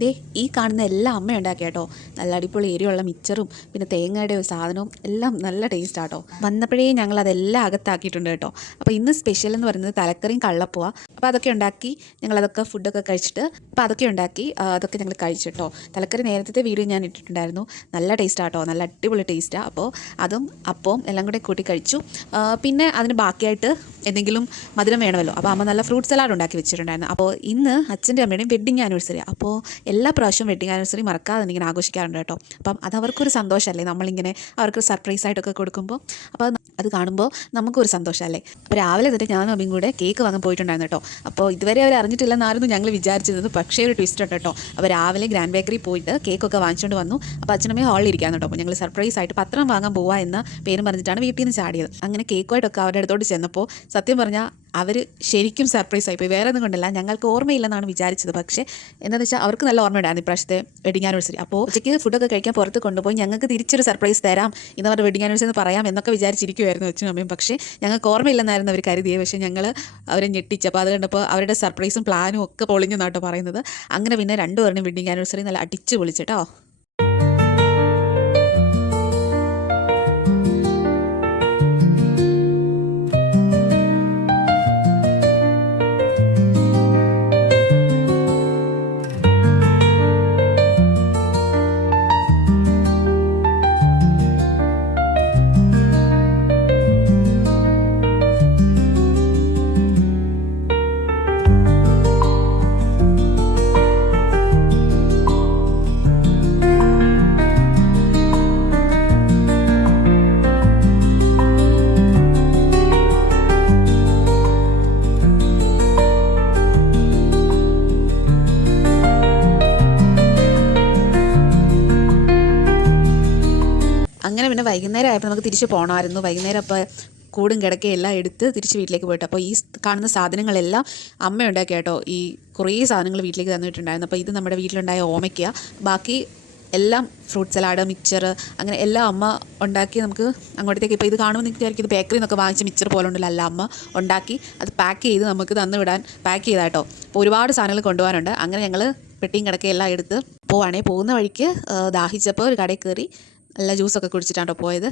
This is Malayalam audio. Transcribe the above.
ദേ ഈ കാണുന്ന എല്ലാം അമ്മ ഉണ്ടാക്കിയ കേട്ടോ. നല്ല അടിപൊളി എരിയുള്ള മിച്ചറും പിന്നെ തേങ്ങയുടെ ഒരു സാധനവും എല്ലാം നല്ല ടേസ്റ്റ് ആട്ടോ. വന്നപ്പോഴേ ഞങ്ങൾ അതെല്ലാം അകത്താക്കിയിട്ടുണ്ട് കേട്ടോ. അപ്പോൾ ഇന്ന് സ്പെഷ്യൽ എന്ന് പറയുന്നത് തലക്കറിയും കള്ളപ്പുവാ. അപ്പോൾ അതൊക്കെ ഉണ്ടാക്കി ഞങ്ങളതൊക്കെ ഫുഡൊക്കെ കഴിച്ചിട്ട് അപ്പോൾ അതൊക്കെ ഉണ്ടാക്കി അതൊക്കെ ഞങ്ങൾ കഴിച്ചിട്ടോ. തലക്കറി നേരത്തെ വീഡിയോ ഞാൻ ഇട്ടിട്ടുണ്ടായിരുന്നു. നല്ല ടേസ്റ്റ് ആട്ടോ, നല്ല അടിപൊളി ടേസ്റ്റാണ്. അപ്പോൾ അതും അപ്പവും എല്ലാം കൂടെ കൂട്ടി കഴിച്ചു. പിന്നെ അതിന് ബാക്കിയായിട്ട് എന്തെങ്കിലും മധുരം വേണമല്ലോ. അപ്പോൾ അമ്മ നല്ല ഫ്രൂട്ട് സലാഡ് ഉണ്ടാക്കി വെച്ചിട്ടുണ്ടായിരുന്നു. അപ്പോൾ ഇന്ന് അച്ഛൻ്റെ അമ്മയുടെയും വെഡ്ഡിങ് ആനിവേഴ്സറി. അപ്പോൾ എല്ലാ പ്രാവശ്യവും വെഡ്ഡിങ് ആനിവേഴ്സറി മറക്കാതെ ഇങ്ങനെ ആഘോഷിക്കാറുണ്ട് കേട്ടോ. അപ്പം അത് അവർക്കൊരു സന്തോഷമല്ലേ, നമ്മളിങ്ങനെ അവർക്ക് സർപ്രൈസായിട്ടൊക്കെ കൊടുക്കുമ്പോൾ. അപ്പോൾ അത് കാണുമ്പോൾ നമുക്കൊരു സന്തോഷമല്ലേ. അപ്പോൾ രാവിലെ തന്നെ ഞാനും അമ്മയും കൂടെ കേക്ക് വാങ്ങാൻ പോയിട്ടുണ്ടായിരുന്നു കേട്ടോ. അപ്പോൾ ഇതുവരെ അവർ അറിഞ്ഞിട്ടില്ലെന്നായിരുന്നു ഞങ്ങൾ വിചാരിച്ചിരുന്നത്. പക്ഷേ ഒരു ട്വിസ്റ്റ് ഉണ്ട് കേട്ടോ. അപ്പോൾ രാവിലെ ഗ്രാൻഡ് ബേക്കറി പോയിട്ട് കേക്കൊക്കെ വാങ്ങിച്ചുകൊണ്ട് വന്നു. അപ്പോൾ അച്ഛനമ്മയും ഹാളിൽ ഇരിക്കാന്ന് കേട്ടോ. അപ്പോൾ ഞങ്ങൾ സർപ്രൈസ് ആയിട്ട് പത്രം വാങ്ങാൻ പോവുക എന്ന പേരും പറഞ്ഞിട്ടാണ് വീട്ടിൽ നിന്ന് ചാടിയത്. അങ്ങനെ കേക്കുമായിട്ടൊക്കെ അവരുടെ അടുത്തോട്ട് ചെന്നപ്പോൾ സത്യം പറഞ്ഞാൽ അവർ ശരിക്കും സർപ്രൈസ് ആയിപ്പോയി. വേറെ ഒന്നും കൊണ്ടല്ല, ഞങ്ങൾക്ക് ഓർമ്മയില്ലെന്നാണ് വിചാരിച്ചത്. പക്ഷേ എന്താണെന്ന് വെച്ചാൽ അവർക്ക് നല്ല ഓർമ്മയുണ്ടായിരുന്നു ഇപ്രാവശ്യത്തെ വെഡിങ് ആനിവേഴ്സറി. അപ്പോൾ ഉച്ചയ്ക്ക് ഫുഡൊക്കെ കഴിക്കാൻ പുറത്ത് കൊണ്ടുപോയി ഞങ്ങൾക്ക് തിരിച്ചൊരു സർപ്രൈസ് തരാം എന്ന് പറഞ്ഞ വെഡിങ് ആനിവേഴ്സറി എന്ന് പറയാം എന്നൊക്കെ വിചാരിച്ചിരിക്കുമായിരുന്നു അച്ഛനും അമ്മയും. പക്ഷേ ഞങ്ങൾക്ക് ഓർമ്മയില്ലെന്നായിരുന്നു അവർ കരുതിയത്. പക്ഷേ ഞങ്ങൾ അവരെ ഞെട്ടിച്ചു. അപ്പോൾ അത് കണ്ടപ്പോൾ അവരുടെ സർപ്രൈസും പ്ലാനും ഒക്കെ പൊളിഞ്ഞെന്നാട്ടോ പറയുന്നത്. അങ്ങനെ പിന്നെ രണ്ടുപേരുടെയും വെഡിങ് ആനിവേഴ്സറി നല്ല അടിച്ച് പൊളിച്ചിട്ടോ. അങ്ങനെ പിന്നെ വൈകുന്നേരം ആയപ്പോൾ നമുക്ക് തിരിച്ച് പോകണമായിരുന്നു. വൈകുന്നേരം അപ്പോൾ കൂടും കിടക്കയെല്ലാം എടുത്ത് തിരിച്ച് വീട്ടിലേക്ക് പോയിട്ട്. അപ്പോൾ ഈ കാണുന്ന സാധനങ്ങളെല്ലാം അമ്മ ഉണ്ടാക്കി കേട്ടോ. ഈ കുറേ സാധനങ്ങൾ വീട്ടിലേക്ക് തന്നിട്ടുണ്ടായിരുന്നു. അപ്പോൾ ഇത് നമ്മുടെ വീട്ടിലുണ്ടായ ഓമയ്ക്ക, ബാക്കി എല്ലാം ഫ്രൂട്ട് സലാഡ്, മിക്സർ, അങ്ങനെ എല്ലാം അമ്മ ഉണ്ടാക്കി നമുക്ക് അങ്ങോട്ടേക്ക്. ഇപ്പോൾ ഇത് കാണുമ്പോൾ നിങ്ങൾക്ക് വിചാരിക്കും ഇത് ബേക്കറിയിൽ നിന്നൊക്കെ വാങ്ങിച്ച മിക്സർ പോലെ ഉണ്ടല്ലോ. അല്ല, അമ്മ ഉണ്ടാക്കി അത് പാക്ക് ചെയ്ത് നമുക്ക് തന്നു വിടാൻ പാക്ക് ചെയ്താട്ടോ. അപ്പോൾ ഒരുപാട് സാധനങ്ങൾ കൊണ്ടുപോകാനുണ്ട്. അങ്ങനെ ഞങ്ങൾ പെട്ടിയും കിടക്കയെല്ലാം എടുത്ത് പോകുന്ന വഴിക്ക് ദാഹിച്ചപ്പോൾ ഒരു കടയിൽ കയറി നല്ല ജ്യൂസൊക്കെ കുടിച്ചിട്ടാണ് പോയത്.